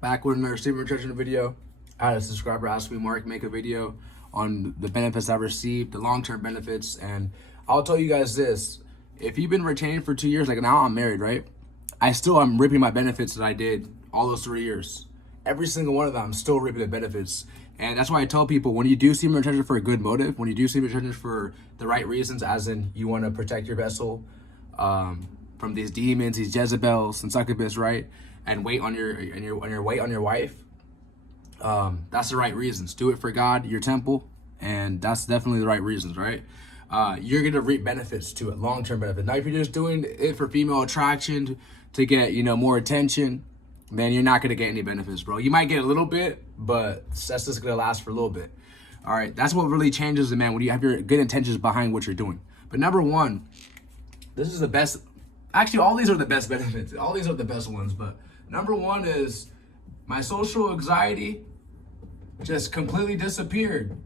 Back with another semen retention video. I had a subscriber ask me, Mark, make a video on the benefits I received, the long-term benefits. And I'll tell you guys this. If you've been retaining for 2 years, like now I'm married, right? I'm reaping my benefits that I did all those 3 years. Every single one of them, I'm still reaping the benefits. And that's why I tell people, when you do semen retention for a good motive, when you do semen retention for the right reasons, as in you want to protect your vessel from these demons, these Jezebels and succubus, right? And wait on your wife. That's the right reasons. Do it for God, your temple, and that's definitely the right reasons, right? You're gonna reap benefits to it, long-term benefits. Now, if you're just doing it for female attraction to get, more attention, then you're not gonna get any benefits, bro. You might get a little bit, but that's just gonna last for a little bit. All right, that's what really changes the man, when you have your good intentions behind what you're doing. But number one, this is the best. Actually, all these are the best benefits. All these are the best ones, but number one is my social anxiety just completely disappeared.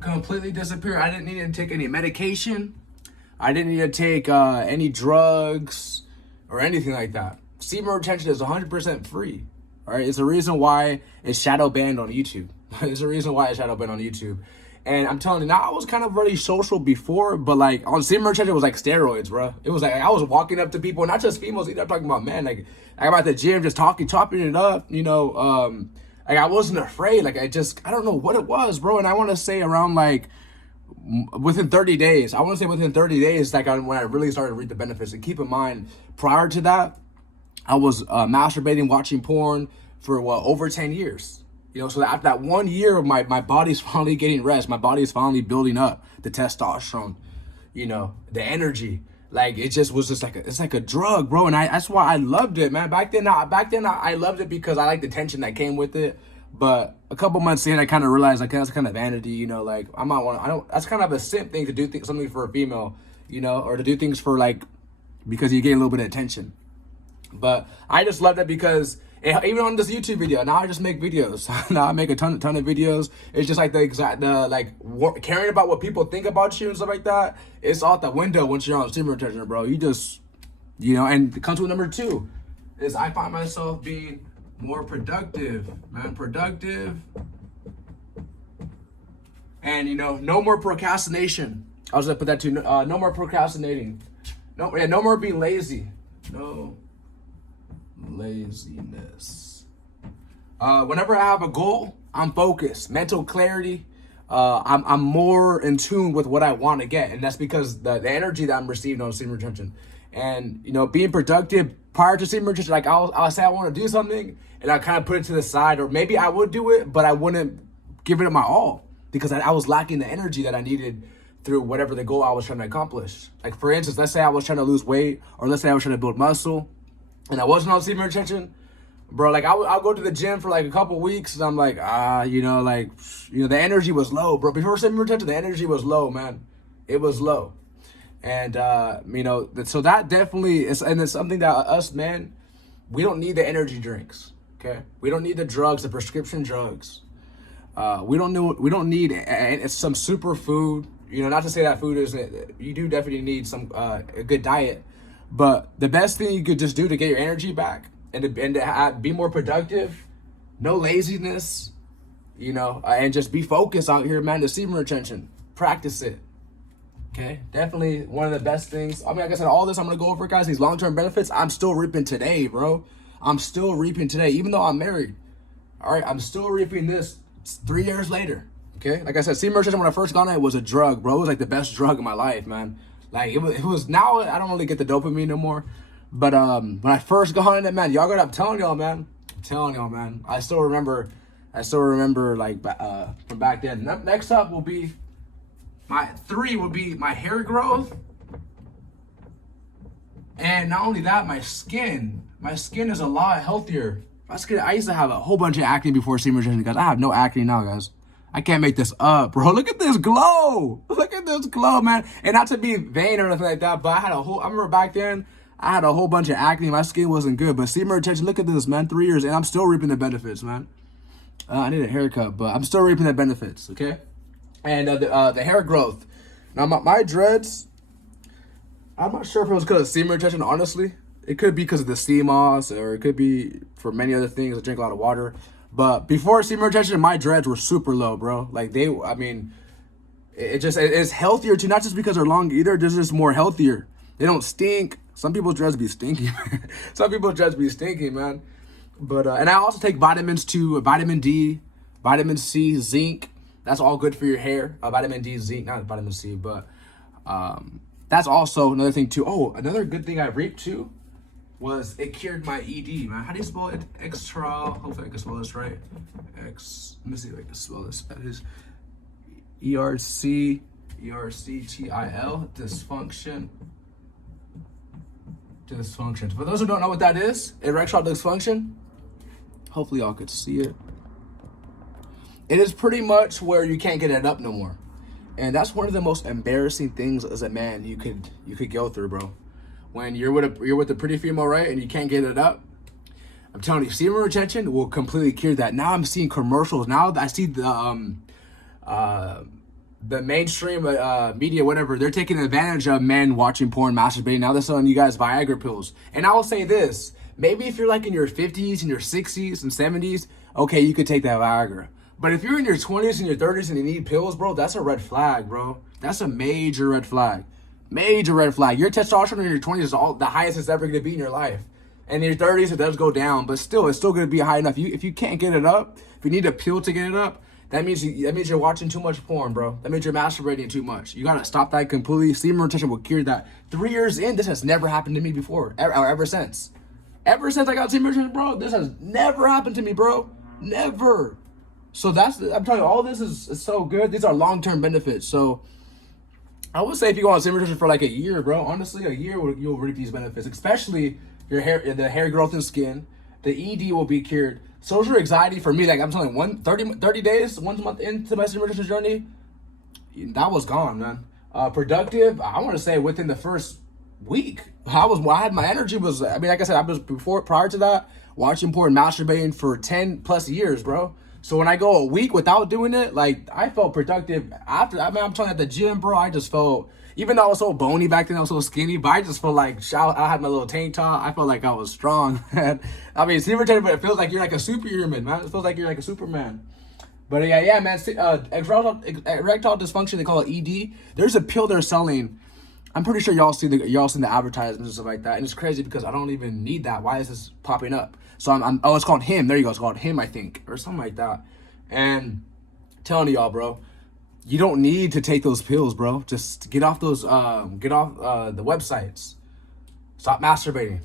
Completely disappeared. I didn't need to take any medication. I didn't need to take any drugs or anything like that. Semen retention is 100% free. All right, it's the reason why it's shadow banned on YouTube. It's the reason why it's shadow banned on YouTube. And I'm telling you, now I was kind of really social before, but like on semen retention, it was like steroids, bro. It was like I was walking up to people, not just females either. I'm talking about men. Like I'm at the gym, just chopping it up. Like I wasn't afraid. Like I don't know what it was, bro. And I want to say around like within 30 days. I want to say within 30 days, like when I really started to reap the benefits. And keep in mind, prior to that, I was masturbating, watching porn for over 10 years. So after that 1 year, my body's finally getting rest. My body's finally building up the testosterone, the energy. Like it just was it's like a drug, bro. And that's why I loved it, man. Back then I loved it because I liked the tension that came with it. But a couple months in, I kind of realized like that's kind of vanity, like that's kind of a simp thing to do something for a female, or to do things for because you get a little bit of attention. But I just loved it because even on this YouTube video, now I just make videos. Now I make a ton of videos. It's just like caring about what people think about you and stuff like that. It's out the window once you're on semen retention, bro. You just, and it comes with number two is I find myself being more productive, man. Productive. And, no more procrastination. I was gonna put that too. No more procrastinating. No more being lazy. No laziness. Whenever I have a goal, I'm focused, mental clarity. I'm more in tune with what I want to get, and that's because the energy that I'm receiving on semen retention. And being productive prior to semen retention, like I'll say I want to do something, and I kind of put it to the side, or maybe I would do it, but I wouldn't give it my all because I was lacking the energy that I needed through whatever the goal I was trying to accomplish. Like for instance, let's say I was trying to lose weight, or let's say I was trying to build muscle, and I wasn't on semen retention, bro. Like I'll go to the gym for like a couple weeks, and I'm like, the energy was low, bro. Before semen retention, the energy was low, man. It was low, and so that definitely is, and it's something that us men, we don't need the energy drinks, okay? We don't need the drugs, the prescription drugs. We don't need some super food. Not to say that food isn't. You do definitely need some a good diet. But the best thing you could just do to get your energy back and to be more productive, no laziness, and just be focused out here, man. The semen retention, practice it. Okay, definitely one of the best things. I mean, like I said, all this I'm gonna go over, guys. These long-term benefits, I'm still reaping today, bro. I'm still reaping today, even though I'm married. All right, I'm still reaping this 3 years later. Okay, like I said, semen retention when I first got on it was a drug, bro. It was like the best drug in my life, man. Like it was now I don't really get the dopamine no more. But when I first got on it, man, I'm telling y'all, man. I still remember like from back then. Next up will be my hair growth. And not only that, my skin. My skin is a lot healthier. I used to have a whole bunch of acne before semen retention, guys. I have no acne now, guys. I can't make this up, bro. Look at this glow. Look at this glow, man. And not to be vain or anything like that, but I remember back then, I had a whole bunch of acne. My skin wasn't good. But semen retention, look at this, man. 3 years, and I'm still reaping the benefits, man. I need a haircut, but I'm still reaping the benefits, okay? And the hair growth. Now, my dreads, I'm not sure if it was because of semen retention, honestly. It could be because of the sea moss, or it could be for many other things. I drink a lot of water. But before semen retention, my dreads were super low, bro. Like I mean, it's healthier too, not just because they're long either, they're just more healthier. They don't stink. Some people's dreads be stinky. Some people's dreads be stinky, man. But and I also take vitamins too, vitamin D, vitamin C, zinc. That's all good for your hair. Vitamin D, zinc, not vitamin C, but that's also another thing too. Oh, another good thing I reaped too was it cured my ED, man. How do you spell it? Extral. Hopefully I can spell this right. Let me see if I can spell this. That is ERCTIL, dysfunction. Dysfunction. For those who don't know what that is, erectile dysfunction. Hopefully y'all could see it. It is pretty much where you can't get it up no more. And that's one of the most embarrassing things as a man you could go through, bro. When you're with a pretty female, right, and you can't get it up. I'm telling you, semen retention will completely cure that. Now I'm seeing commercials. Now I see the mainstream media, whatever, they're taking advantage of men watching porn, masturbating. Now they're selling you guys Viagra pills. And I will say this, maybe if you're like in your 50s and your 60s and 70s, okay, you could take that Viagra. But if you're in your 20s and your 30s and you need pills, bro, that's a red flag, bro. That's a major red flag. Major red flag. Your testosterone in your 20s is the highest it's ever going to be in your life. And in your 30s, it does go down, but still, it's still going to be high enough. If you can't get it up, if you need a pill to get it up, that means you're watching too much porn, bro. That means you're masturbating too much. You gotta stop that completely. Semen retention will cure that. 3 years in, this has never happened to me before, ever since. Ever since I got semen retention, bro, this has never happened to me, bro. Never. So I'm telling you, all this is so good. These are long-term benefits. So I would say if you go on semen retention for like a year, bro, honestly, a year you'll reap these benefits, especially your hair, the hair growth and skin. The ED will be cured. Social anxiety for me, like I'm telling you, 30 days, 1 month into my semen retention journey, that was gone, man. Productive, I want to say within the first week, I had my energy was, I mean, like I said, I was prior to that, watching porn, masturbating for 10 plus years, bro. So when I go a week without doing it, like I felt productive after. I mean, I'm telling you, at the gym, bro, I just felt, even though I was so bony back then, I was so skinny, but I just felt like, I had my little tank top. I felt like I was strong, man. I mean, semen retention, but it feels like you're like a superhuman, man. It feels like you're like a Superman. But yeah, man, erectile dysfunction, they call it ED. There's a pill they're selling. I'm pretty sure y'all seen the advertisements and stuff like that. And it's crazy because I don't even need that. Why is this popping up? So it's called Him. There you go. It's called Him, I think, or something like that. And I'm telling y'all, bro, you don't need to take those pills, bro. Just get off the websites. Stop masturbating.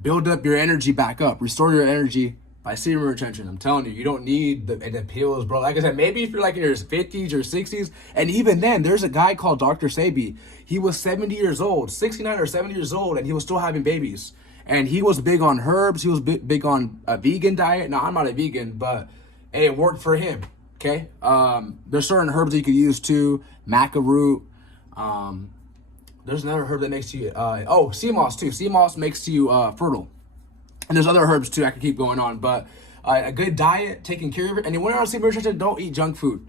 Build up your energy back up. Restore your energy by semen retention. I'm telling you, you don't need the pills, bro. Like I said, maybe if you're like in your 50s or 60s, and even then, there's a guy called Dr. Sebi. He was 70 years old, 69 or 70 years old, and he was still having babies. And he was big on herbs. He was big on a vegan diet. Now, I'm not a vegan, but hey, it worked for him. Okay, there's certain herbs that you could use too. Maca root. There's another herb that makes you sea moss too. Sea moss makes you fertile. And there's other herbs too. I could keep going on, but a good diet, taking care of it. And when you're on semen retention, don't eat junk food.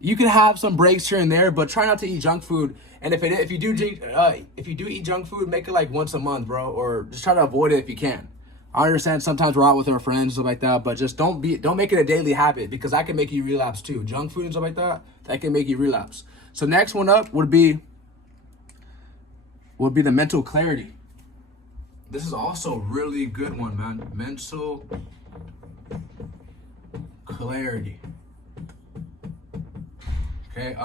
You can have some breaks here and there, but try not to eat junk food. And if you do eat junk food, make it like once a month, bro, or just try to avoid it if you can. I understand sometimes we're out with our friends and stuff like that, but just don't make it a daily habit, because that can make you relapse too. Junk food and stuff like that can make you relapse. So next one up would be the mental clarity. This is also a really good one, man. Mental clarity. Okay,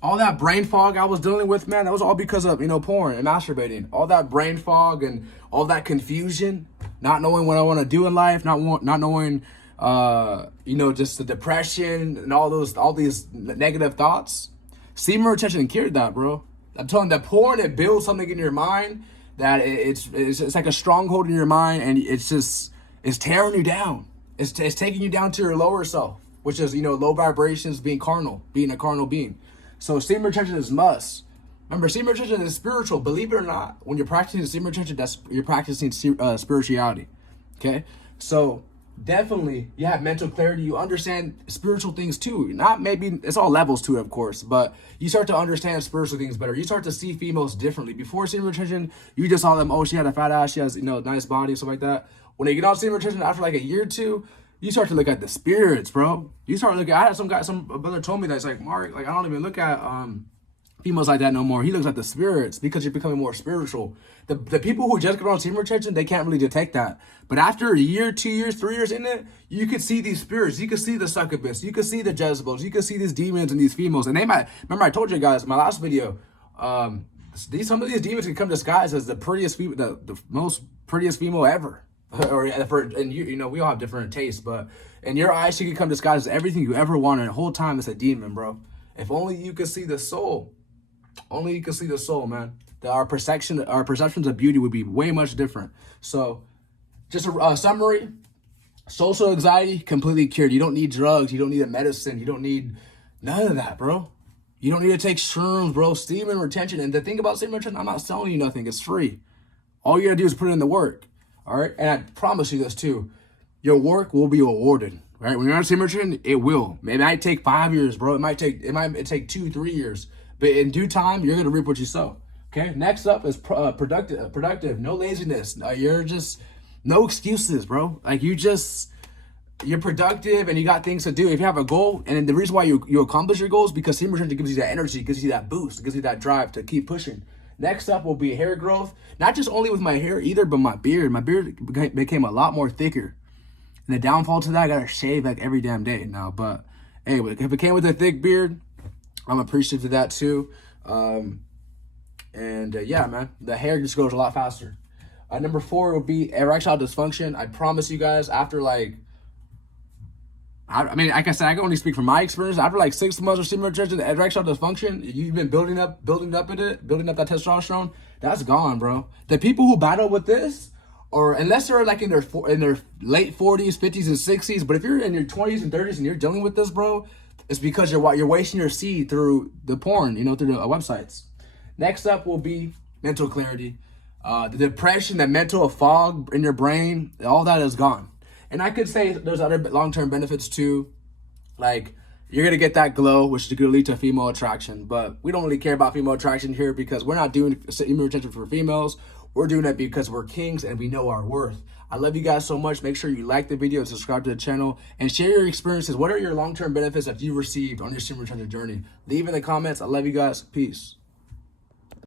all that brain fog I was dealing with, man, that was all because of, porn and masturbating. All that brain fog and all that confusion, not knowing what I want to do in life, not knowing, just the depression and all these negative thoughts. Semen retention cured that, bro. I'm telling you, that porn, it builds something in your mind that it's like a stronghold in your mind, and it's tearing you down. It's taking you down to your lower self, which is, low vibrations, being a carnal being. So semen retention is must. Remember, semen retention is spiritual. Believe it or not, when you're practicing semen retention, you're practicing spirituality. Okay? So definitely you have mental clarity. You understand spiritual things too. Not maybe it's all levels to it, of course, but you start to understand spiritual things better. You start to see females differently. Before semen retention, you just saw them, oh, she had a fat ass, she has, you know, nice body, stuff like that. When they get on semen retention after like a year or two, you start to look at the spirits, bro. You start looking. I had some brother told me that, it's like, Mark, like I don't even look at females like that no more. He looks at the spirits because you're becoming more spiritual. The people who just get on semen retention, they can't really detect that. But after a year, 2 years, 3 years in it, you could see these spirits. You could see the succubus. You could see the Jezebels. You could see these demons and these females. And they might, remember I told you guys in my last video, some of these demons can come disguised as the prettiest female, the most prettiest female ever. And you know, we all have different tastes, but in your eyes, she can come disguised as everything you ever wanted. The whole time it's a demon, bro. If only you could see the soul. Only you can see the soul, man. Our perceptions of beauty would be way much different. So, just a summary: social anxiety completely cured. You don't need drugs. You don't need a medicine. You don't need none of that, bro. You don't need to take shrooms, bro. Semen retention. And the thing about semen retention, I'm not selling you nothing. It's free. All you gotta do is put in the work. All right, and I promise you this too: your work will be rewarded. Right? When you're on semen retention, it will. It might take 5 years, bro. It might take 2-3 years. But in due time, you're gonna reap what you sow. Okay. Next up is productive. No laziness. You're just no excuses, bro. Like you're productive and you got things to do. If you have a goal, and the reason why you accomplish your goals because semen retention gives you that energy, gives you that boost, gives you that drive to keep pushing. Next up will be hair growth. Not just only with my hair either, but my beard. My beard became a lot more thicker. And the downfall to that, I gotta shave like every damn day now. But anyway, if it came with a thick beard, I'm appreciative of that too. Yeah, man, the hair just grows a lot faster. Number 4 would be erectile dysfunction. I promise you guys, after like, I mean, like I said, I can only speak from my experience. After like 6 months of semen retention, erectile dysfunction, you've been building up that testosterone, that's gone, bro. The people who battle with this, or unless they're like in their late 40s, 50s, and 60s, but if you're in your 20s and 30s and you're dealing with this, bro, it's because you're wasting your seed through the porn, you know, through the websites. Next up will be mental clarity. The depression, the mental fog in your brain, all that is gone. And I could say there's other long-term benefits too. Like, you're going to get that glow, which is going to lead to female attraction. But we don't really care about female attraction here because we're not doing semen retention for females. We're doing it because we're kings and we know our worth. I love you guys so much. Make sure you like the video and subscribe to the channel and share your experiences. What are your long-term benefits that you received on your semen retention journey? Leave in the comments. I love you guys. Peace.